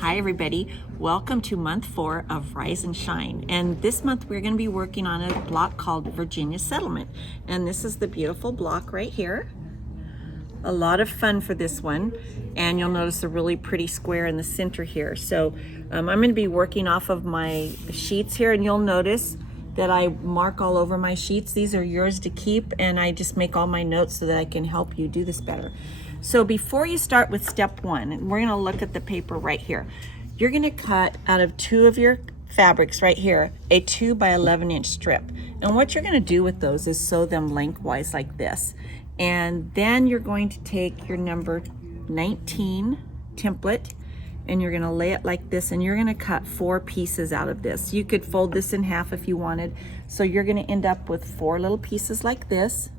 Hi everybody, welcome to month 4 of Rise and Shine, and this month we're going to be working on a block called Virginia Settlement, and this is the beautiful block right here. A lot of fun for this one, and you'll notice a really pretty square in the center here. So I'm going to be working off of my sheets here, and you'll notice that I mark all over my sheets. These are yours to keep, and I just make all my notes so that I can help you do this better. So before you start with step 1, we're going to look at the paper right here. You're going to cut out of 2 of your fabrics right here a 2 by 11 inch strip, and what you're going to do with those is sew them lengthwise like this, and then you're going to take your number 19 template and you're going to lay it like this, and you're going to cut 4 pieces out of this. You could fold this in half if you wanted, so you're going to end up with 4 little pieces like this.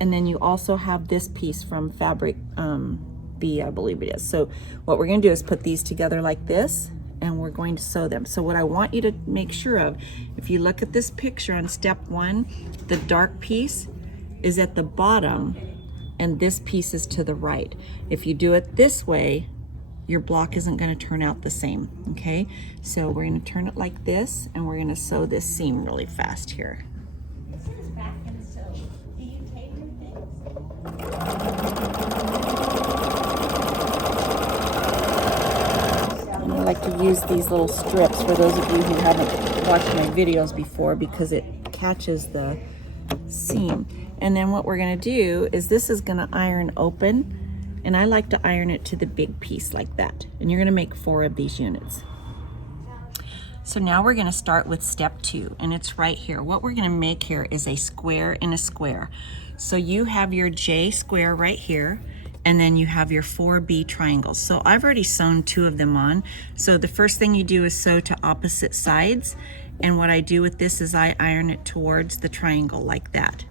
And then you also have this piece from fabric B, I believe it is. So what we're going to do is put these together like this, and we're going to sew them. So what I want you to make sure of, if you look at this picture on step 1, the dark piece is at the bottom and this piece is to the right. If you do it this way, your block isn't going to turn out the same. Okay, so we're going to turn it like this, and we're going to sew this seam really fast here. And I like to use these little strips for those of you who haven't watched my videos before, because it catches the seam. And then what we're going to do is this is going to iron open, and I like to iron it to the big piece like that. And you're going to make 4 of these units. So now we're going to start with step 2, and it's right here. What we're going to make here is a square in a square. So you have your J square right here, and then you have your 4B triangles. So I've already sewn 2 of them on. So the first thing you do is sew to opposite sides, and what I do with this is I iron it towards the triangle like that.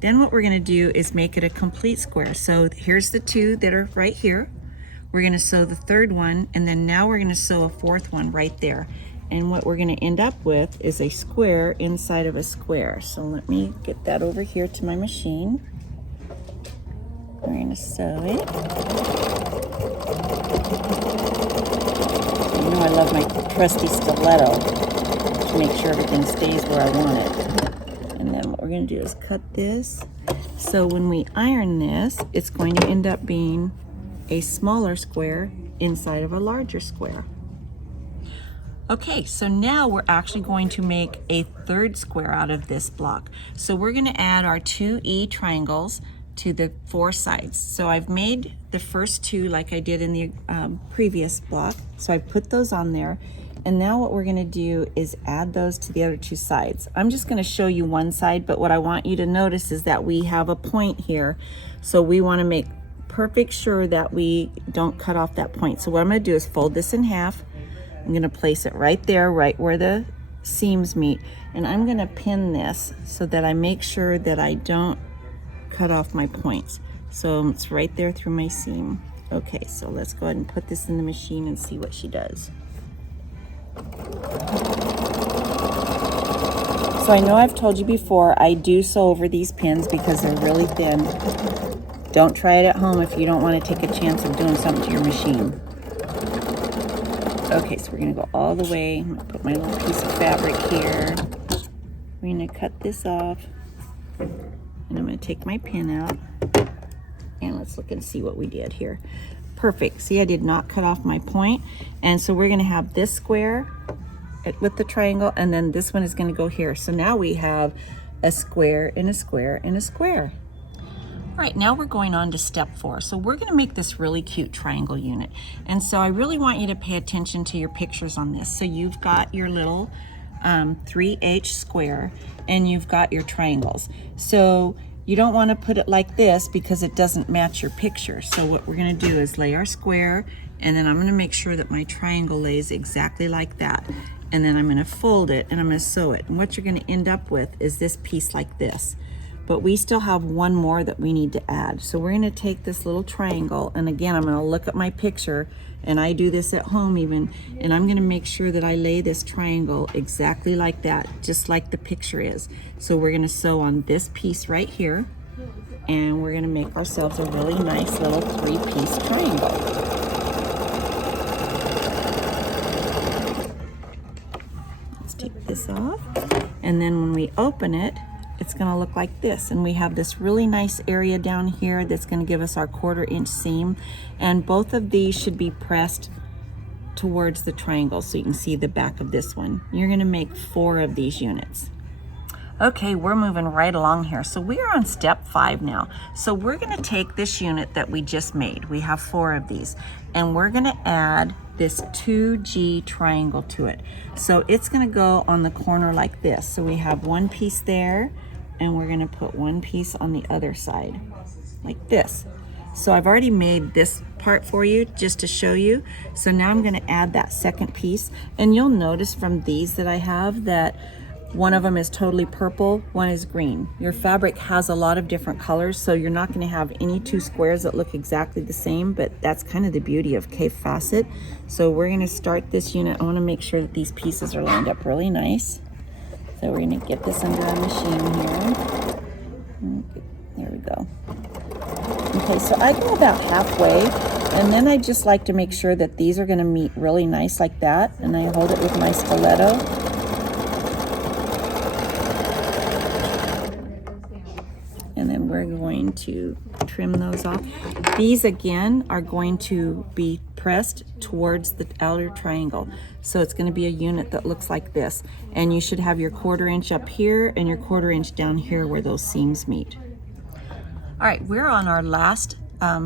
Then what we're going to do is make it a complete square. So here's the 2 that are right here. We're going to sew the 3rd one, and then now we're going to sew a 4th one right there. And what we're going to end up with is a square inside of a square. So let me get that over here to my machine. We're going to sew it. You know I love my trusty stiletto to make sure everything stays where I want it. And then what we're going to do is cut this. So when we iron this, it's going to end up being a smaller square inside of a larger square. Okay, so now we're actually going to make a 3rd square out of this block. So we're going to add our 2E triangles to the 4 sides. So I've made the first 2 like I did in the previous block. So I put those on there. And now what we're going to do is add those to the other 2 sides. I'm just going to show you one side, but what I want you to notice is that we have a point here. So we want to make perfect sure that we don't cut off that point. So what I'm going to do is fold this in half. I'm going to place it right there, right where the seams meet, and I'm going to pin this so that I make sure that I don't cut off my points. So it's right there through my seam. Okay, so let's go ahead and put this in the machine and see what she does. So I know I've told you before, I do sew over these pins because they're really thin. Don't try it at home if you don't want to take a chance of doing something to your machine. Okay, so we're going to go all the way. I'm going to put my little piece of fabric here. We're going to cut this off. And I'm going to take my pin out. And let's look and see what we did here. Perfect. See, I did not cut off my point. And so we're going to have this square with the triangle, and then this one is going to go here. So now we have a square and a square and a square. All right, now we're going on to step 4. So we're going to make this really cute triangle unit. And so I really want you to pay attention to your pictures on this. So you've got your little 3H square, and you've got your triangles. So you don't want to put it like this because it doesn't match your picture. So what we're going to do is lay our square, and then I'm going to make sure that my triangle lays exactly like that. And then I'm going to fold it, and I'm going to sew it. And what you're going to end up with is this piece like this. But we still have one more that we need to add. So we're going to take this little triangle, and again, I'm going to look at my picture, and I do this at home even, and I'm going to make sure that I lay this triangle exactly like that, just like the picture is. So we're going to sew on this piece right here, and we're going to make ourselves a really nice little 3-piece triangle. piece off. And then when we open it, it's going to look like this. And we have this really nice area down here that's going to give us our 1/4 inch seam. And both of these should be pressed towards the triangle so you can see the back of this one. You're going to make 4 of these units. Okay, we're moving right along here. So we are on step 5 now. So we're going to take this unit that we just made. We have 4 of these, and we're going to add this 2G triangle to it. So it's going to go on the corner like this. So we have 1 piece there, and we're going to put 1 piece on the other side like this. So I've already made this part for you just to show you. So now I'm going to add that second piece, and you'll notice from these that I have that one of them is totally purple, one is green. Your fabric has a lot of different colors, so you're not going to have any 2 squares that look exactly the same, but that's kind of the beauty of K Facet. So we're going to start this unit. I want to make sure that these pieces are lined up really nice. So we're going to get this under our machine here. There we go. Okay, so I go about halfway, and then I just like to make sure that these are going to meet really nice like that, and I hold it with my stiletto. And then we're going to trim those off. These again are going to be pressed towards the outer triangle. So it's going to be a unit that looks like this. And you should have your 1/4 inch up here and your 1/4 inch down here where those seams meet. All right, we're on our last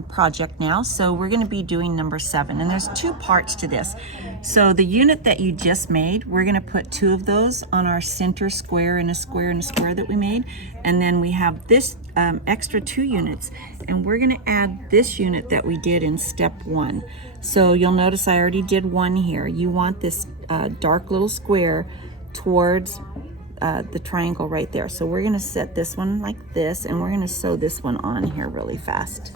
project now. So we're going to be doing number 7. And there's 2 parts to this. So the unit that you just made, we're going to put 2 of those on our center square and a square and a square that we made. And then we have this extra 2 units. And we're going to add this unit that we did in step 1. So you'll notice I already did 1 here. You want this dark little square towards the triangle right there. So we're going to set this one like this, and we're going to sew this one on here really fast.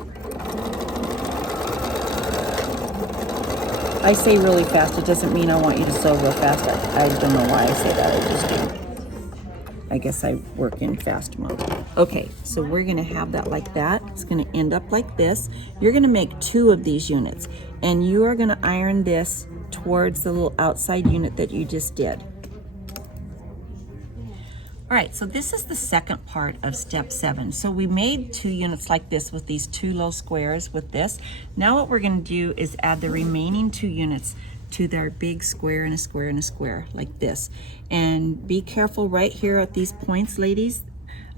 I say really fast, it doesn't mean I want you to sew real fast. I don't know why I say that, I just do. I guess I work in fast mode. Okay, so we're going to have that like that. It's going to end up like this. You're going to make 2 of these units, and you are going to iron this towards the little outside unit that you just did. All right, so this is the second part of step 7. So we made 2 units like this with these 2 little squares with this. Now what we're going to do is add the remaining 2 units to their big square and a square and a square like this. And be careful right here at these points, ladies,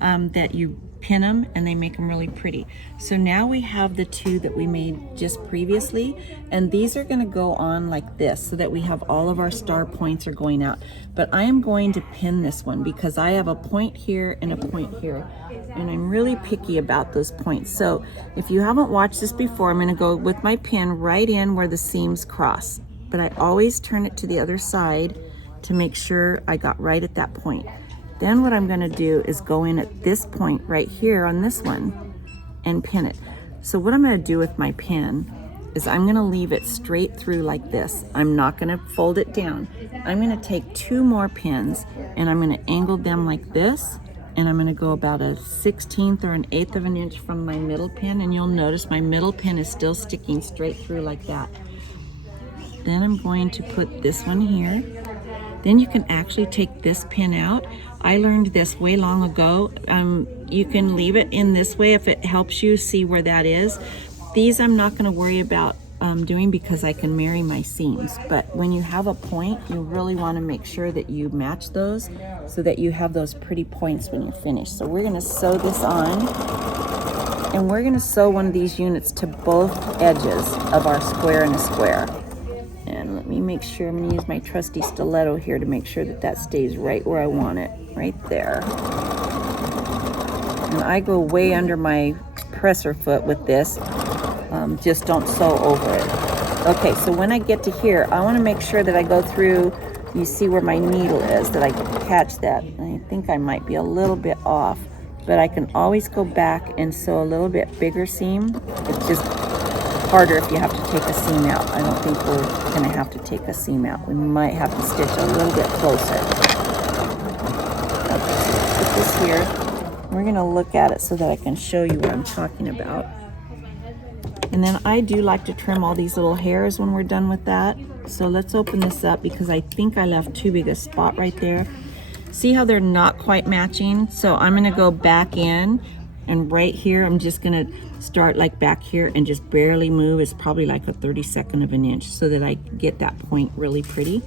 that you pin them and they make them really pretty. So now we have the 2 that we made just previously, and these are going to go on like this so that we have all of our star points are going out. But I am going to pin this one because I have a point here and a point here, and I'm really picky about those points. So if you haven't watched this before, I'm going to go with my pin right in where the seams cross, but I always turn it to the other side to make sure I got right at that point. Then what I'm going to do is go in at this point right here on this one and pin it. So what I'm going to do with my pin is I'm going to leave it straight through like this. I'm not going to fold it down. I'm going to take 2 more pins and I'm going to angle them like this, and I'm going to go about a 1/16 or an 1/8 of an inch from my middle pin, and you'll notice my middle pin is still sticking straight through like that. Then I'm going to put this one here. Then you can actually take this pin out. I learned this way long ago. You can leave it in this way if it helps you see where that is. These I'm not going to worry about doing because I can marry my seams. But when you have a point, you really want to make sure that you match those so that you have those pretty points when you're finished. So we're going to sew this on, and we're going to sew one of these units to both edges of our square and a square. And let me make sure, I'm going to use my trusty stiletto here to make sure that that stays right where I want it, right there. And I go way under my presser foot with this, just don't sew over it. Okay, so when I get to here, I want to make sure that I go through, you see where my needle is, that I catch that. I think I might be a little bit off, but I can always go back and sew a little bit bigger seam. It's just harder if you have to take a seam out. I don't think we're going to have to take a seam out. We might have to stitch a little bit closer. Okay, so let's put this here. We're going to look at it so that I can show you what I'm talking about. And then I do like to trim all these little hairs when we're done with that. So let's open this up because I think I left too big a spot right there. See how they're not quite matching? So I'm gonna go back in, and right here, I'm just gonna start like back here and just barely move. It's probably like a 32nd of an inch so that I get that point really pretty.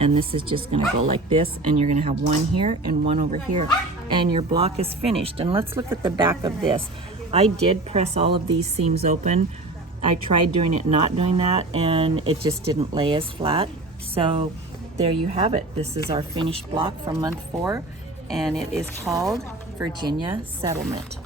And this is just gonna go like this, and you're gonna have one here and one over here, and your block is finished. And let's look at the back of this. I did press all of these seams open. I tried doing it not doing that, and it just didn't lay as flat. So there you have it. This is our finished block from month 4, and it is called Virginia Settlement.